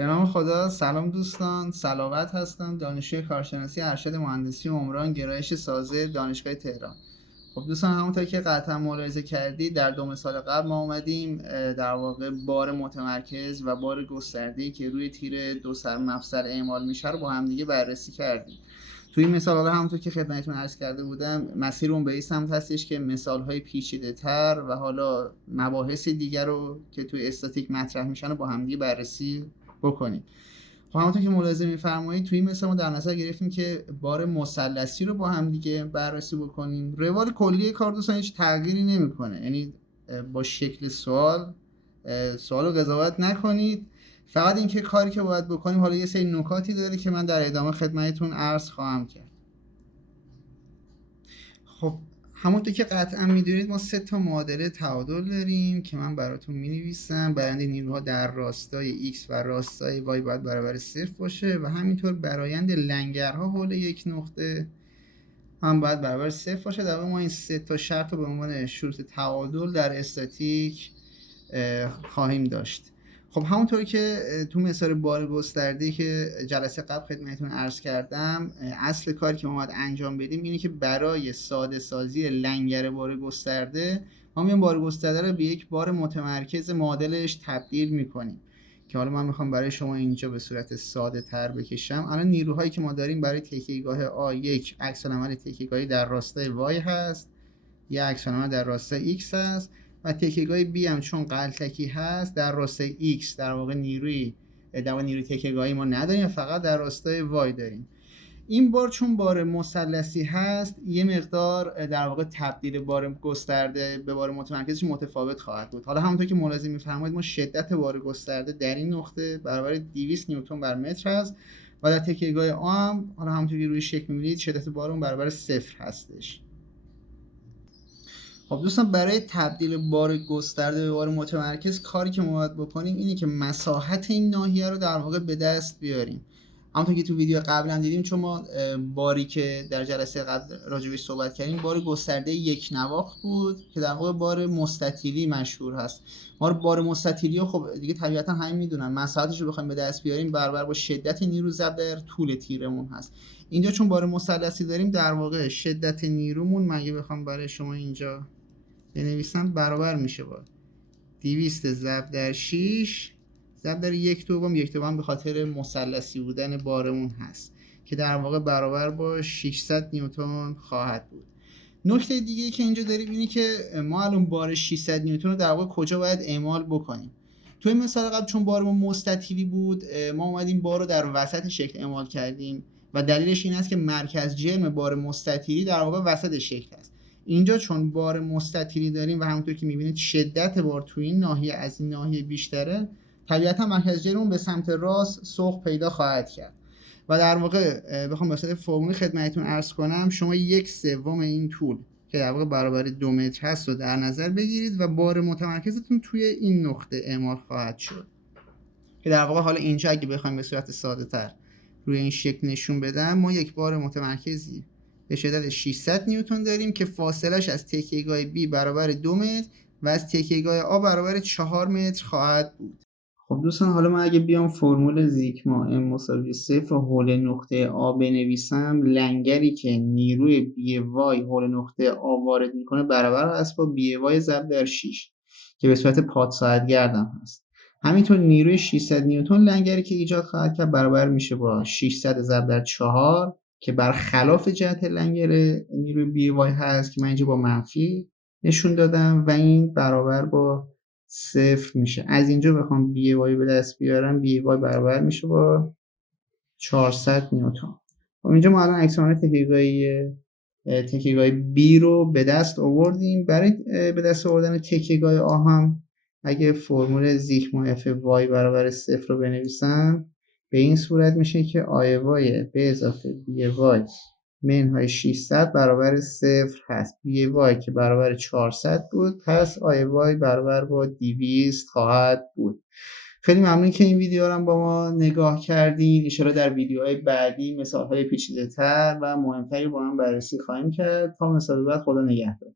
به نام خدا. سلام دوستان، صلوات هستم، دانشجوی کارشناسی ارشد مهندسی عمران گرایش سازه دانشگاه تهران. خب دوستان، همونطور که قطعا ملاحظه کردید در 2 سال قبل ما اومدیم در واقع بار متمرکز و بار گسترده‌ای که روی تیر دو سر مفصل اعمال میشه رو با همدیگه بررسی کردیم. توی این مثال حالا همونطور که خدمتتون عرض کرده بودم مسیر اون به این سمت هستش که مثال‌های پیچیده‌تر و حالا مباحث دیگر رو که توی استاتیک مطرح میشن رو با همدیگه بررسی بکنیم. خب همونطور که ملاحظه می‌فرمایید توی این مثال ما در نظر گرفتیم که بار مثلثی رو با هم دیگه بررسی بکنیم. روال کلی کار دوستان هیچ تغییری نمی‌کنه، یعنی با شکل سوال رو قضاوت نکنید، فقط اینکه کاری که باید بکنیم حالا یه سری نکاتی داره که من در ادامه خدمتتون عرض خواهم کرد. خب همونطور که قطعا میدونید ما 3 تا معادله تعادل داریم که من براتون مینویسم. برنده نیروها در راستای x و راستای y باید برابر 0 باشه و همینطور برایند لنگرها حول یک نقطه هم باید برابر 0 باشه. در واقع ما این 3 تا شرط رو به عنوان شروط تعادل در استاتیک خواهیم داشت. خب همونطور که تو مثال بار گسترده که جلسه قبل خدمتتون عرض کردم، اصل کاری که ما باید انجام بدیم اینه که برای ساده سازی لنگر بار گسترده ما میایم بار گسترده رو به یک بار متمرکز معادلش تبدیل میکنیم که حالا من میخوام برای شما اینجا به صورت ساده تر بکشم. الان نیروهایی که ما داریم برای تکیهگاه A1 عکس العمل تکیهگاهی در راستای Y هست، یه عکس العمل در راستای X هست و تکیهگاه B هم چون غلطکی هست در راستای X. در واقع نیروی تکیهگاهی ما نداریم، فقط در راستای Y داریم. این بار چون بار مثلثی هست یه مقدار در واقع تبدیل بار گسترده به بار متمرکزش متفاوت خواهد بود. حالا همونطور که ملاحظه می‌فرمایید ما شدت بار گسترده در این نقطه برابر 200 نیوتن بر متر است و در تکیهگاه A هم حالا همونطور که روی شکل می‌بینید شدت بار اون برابر 0 هستش. خب دوستان، برای تبدیل بار گسترده به بار متمرکز کاری که ما باید بکنیم اینه که مساحت این ناحیه رو در واقع به دست بیاریم. همونطور که تو ویدیو قبلا دیدیم، چون ما باری که در جلسه قبل راجعش صحبت کردیم بار گسترده یک نواخت بود که در واقع بار مستطیلی مشهور هست. ما رو بار مستطیلی رو خب دیگه طبیعتا همین میدونن مساحتش رو بخوایم به دست بیاریم برابر با شدت نیرو ضرب در طول تیرمون هست. اینجا چون بار مثلثی داریم در واقع شدت نیرومون، من اگه بخوام برای شما اینجا بنویسم، برابر میشه با 200 ضرب در 6 ضرب در 1/2 به خاطر مثلثی بودن بارمون هست که در واقع برابر با 600 نیوتن خواهد بود. نکته دیگه که اینجا داریم اینه که ما الان بار 600 نیوتن رو در واقع کجا باید اعمال بکنیم. توی مثال قبل چون بارمون مستطیلی بود ما اومدیم بار رو در وسط شکل اعمال کردیم و دلیلش این است که مرکز جرم بار مستطیلی در واقع وسط شکل است. اینجا چون بار مستطیلی داریم و همونطور که می‌بینید شدت بار تو این ناحیه از این ناحیه بیشتره، طبیعتا مرکز جرممون به سمت راست سوق پیدا خواهد کرد و در واقع بخوام به صورت فرمولی خدمتتون عرض کنم، شما 1/3 این طول که در واقع برابر 2 متر هست رو در نظر بگیرید و بار متمرکزتون توی این نقطه اعمال خواهد شد که در واقع حالا اینجا اگه بخوایم به صورت ساده تر روی این شکل نشون بدم، ما یک بار متمرکزی به شدت 600 نیوتن داریم که فاصلش از تکیهگاه B برابر 2 متر و از تکیهگاه A برابر 4 متر خواهد بود. خب دوستان، حالا من اگه بیام فرمول زیگما M=0 رو حول نقطه A بنویسم، لنگری که نیروی BY حول نقطه A وارد میکنه برابر است با BY ضرب در 6 که به صورت پادساعت گردم هست. همینطور نیروی 600 نیوتن لنگری که ایجاد خواهد کرد برابر میشه با 600 ضرب در 4 که برخلاف جهت لنگر نیروی BY هست که من اینجا با منفی نشون دادم و این برابر با 0 میشه. از اینجا بخوام BY به دست بیارم، BY برابر میشه با 400 نیوتن. خب اینجا ما الان اکسان تکیهگاه B رو به دست آوردیم. برای به دست آوردن تکیهگاه A هم اگه فرمول زیگما FY برابر 0 رو بنویسم، به این صورت میشه که AY به اضافه BY منهای 600 برابر 0 هست. BY که برابر 400 بود، پس AY برابر با 200 خواهد بود. خیلی ممنون که این ویدیو رو با ما نگاه کردید. ان شاءالله در ویدیوهای بعدی مثال‌های پیچیده‌تر و مهمتری با هم بررسی خواهیم کرد. تا مثال بعد، خدا نگهدار.